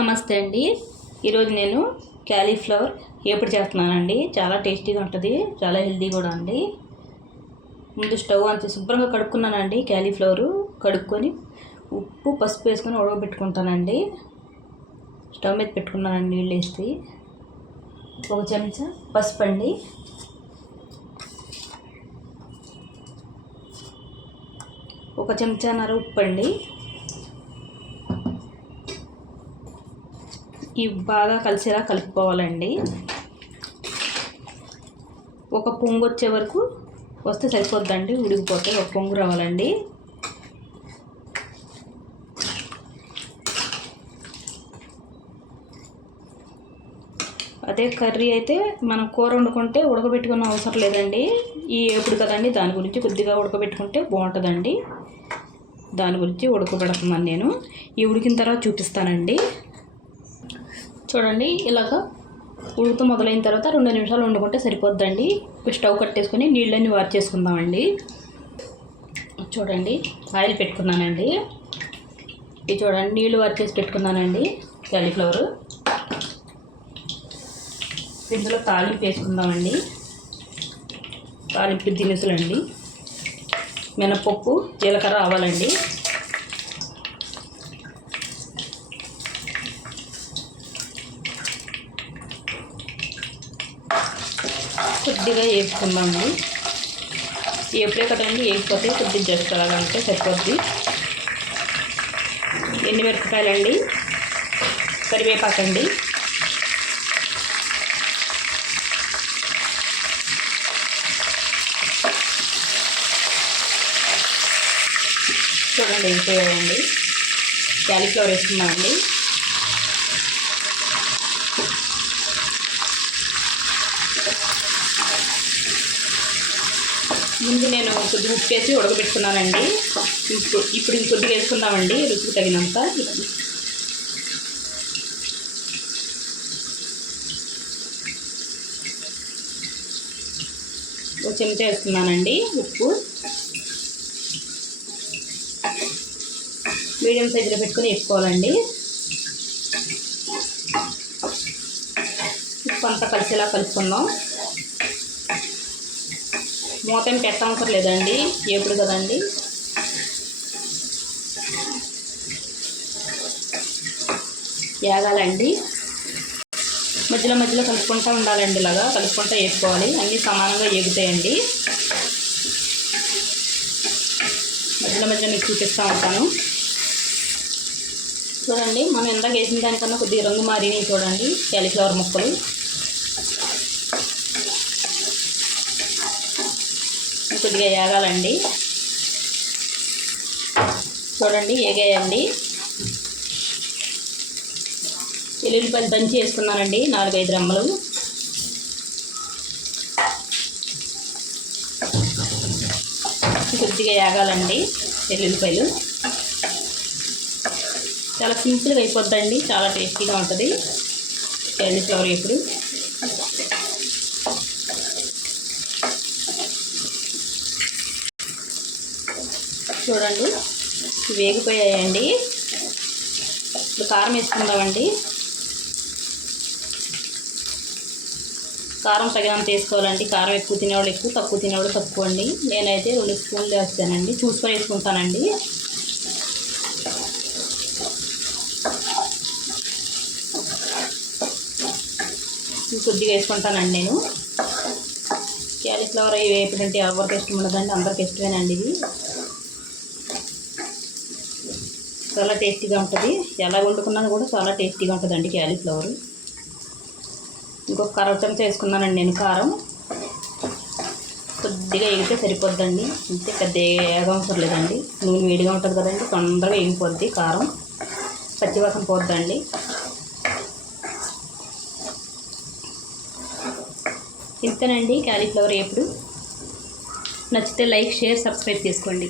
నమస్తే అండి. ఈరోజు నేను క్యాలీఫ్లవర్ ఏపుడు చేస్తున్నానండి. చాలా టేస్టీగా ఉంటుంది, చాలా హెల్తీ కూడా అండి. ముందు స్టవ్ అంతా శుభ్రంగా కడుక్కున్నానండి. క్యాలీఫ్లవరు కడుక్కొని ఉప్పు పసుపు వేసుకొని ఉడకబెట్టుకుంటానండి. స్టవ్ మీద పెట్టుకున్నానండి. నీళ్ళు వేసి ఒక చెంచా పసుపు అండి, ఒక చెంచాన్నర ఉప్పు అండి. ఇవి బాగా కలిసేలా కలుపుకోవాలండి. ఒక పొంగు వచ్చే వరకు వస్తే సరిపోద్దండి, ఉడికిపోతే ఒక పొంగు రావాలండి. అదే కర్రీ అయితే మనం కూర వండుకుంటే ఉడకబెట్టుకున్న అవసరం లేదండి. ఈ ఎప్పుడు కదండి, దాని గురించి కొద్దిగా ఉడకబెట్టుకుంటే బాగుంటుందండి. దాని గురించి ఉడకబెడుతున్నాను నేను. ఈ ఉడికిన తర్వాత చూపిస్తానండి. చూడండి, ఇలాగ ఉడుకుతూ మొదలైన తర్వాత 2 నిమిషాలు వండుకుంటే సరిపోద్దండి. స్టవ్ కట్టేసుకొని నీళ్ళన్నీ వార్ చేసుకుందామండి. చూడండి, ఆయిల్ పెట్టుకున్నానండి. ఇది చూడండి, నీళ్ళు వార్ చేసి పెట్టుకున్నానండి. క్యాలీఫ్లవర్ ఇందులో తాలింపు వేసుకుందామండి. తాలింపు దినుసులండి, మినపప్పు, జీలకర్ర, ఆవాలండి. కొద్దిగా వేసుకుందామండి. ఎప్పుడే కదండి వేగిపోతే కొద్దిగా జస్ట్ అలాగంటే సరిపోద్ది. ఎండుమిరపకాయలండి, కరివేపాకండి, చూడండి వేసేయండి. క్యాలీఫ్లవర్ వేసుకున్నామండి. ముందు నేను కొద్దిగా ఉప్పు వేసి ఉడకబెట్టుకున్నానండి. ఇప్పుడు ఇంకొద్దిగా వేసుకుందామండి, రుచికి తగినంత. ఒక చెంచా వేసుకున్నానండి ఉప్పు. మీడియం సైజులో పెట్టుకొని వేసుకోవాలండి. ఉప్పు అంతా కలిసేలా కలుపుకుందాం. మూత ఏం పెట్టవసరం లేదండి, ఎప్పుడు కదండి. వేగాలండి. మధ్యలో మధ్యలో కలుపుకుంటూ ఉండాలండి. ఇలాగా కలుపుకుంటూ వేసుకోవాలి. అన్నీ సమానంగా వేగుతాయండి. మధ్యలో మధ్యలో మీకు చూపిస్తూ ఉంటాను. చూడండి, మనం ఇందాక వేసిన దానికన్నా కొద్దిగా రంగు మారినాయి చూడండి క్యాలీఫ్లవర్ ముక్కలు. కొద్దిగా వేగాలండి. చూడండి, వేగాయండి. ఎల్లుల్లిపాయలు దంచి వేసుకున్నానండి, 4-5 రెమ్మలు. కొద్దిగా వేగాలండి ఎల్లుల్లిపాయలు. చాలా సింపుల్గా అయిపోద్దండి, చాలా టేస్టీగా ఉంటుంది క్యాలీఫ్లవర్ ఎప్పుడు. చూడండి, వేగిపోయాయండి. ఇప్పుడు కారం వేసుకుందామండి. కారం తగినంత వేసుకోవాలండి. కారం ఎక్కువ తినేవాళ్ళు ఎక్కువ, తక్కువ తినేవాళ్ళు తక్కువ అండి. నేనైతే 2 స్పూన్లు వేస్తానండి, చూసుకొని వేసుకుంటానండి. కొద్దిగా వేసుకుంటానండి నేను. క్యాలీఫ్లవర్ అవి వేపుడంటే ఎవరికి ఇష్టం ఉండదండి, అందరికి ఇష్టమేనండి. ఇది చాలా టేస్టీగా ఉంటుంది. ఎలా వండుకున్నా కూడా చాలా టేస్టీగా ఉంటుందండి క్యాలీఫ్లవర్. ఇంకొక 1/2 చెంచా వేసుకున్నానండి నేను కారం. కొద్దిగా వేగితే సరిపోద్దండి, అంతే. పెద్ద వేగవసరం లేదండి. నూనె వేడిగా ఉంటుంది కదండి, తొందరగా వేగిపోద్ది. కారం పచ్చివాసన పోద్దండి. ఇంతేనండి క్యాలీఫ్లవర్ ఎప్పుడు. నచ్చితే లైక్, షేర్, సబ్స్క్రైబ్ చేసుకోండి.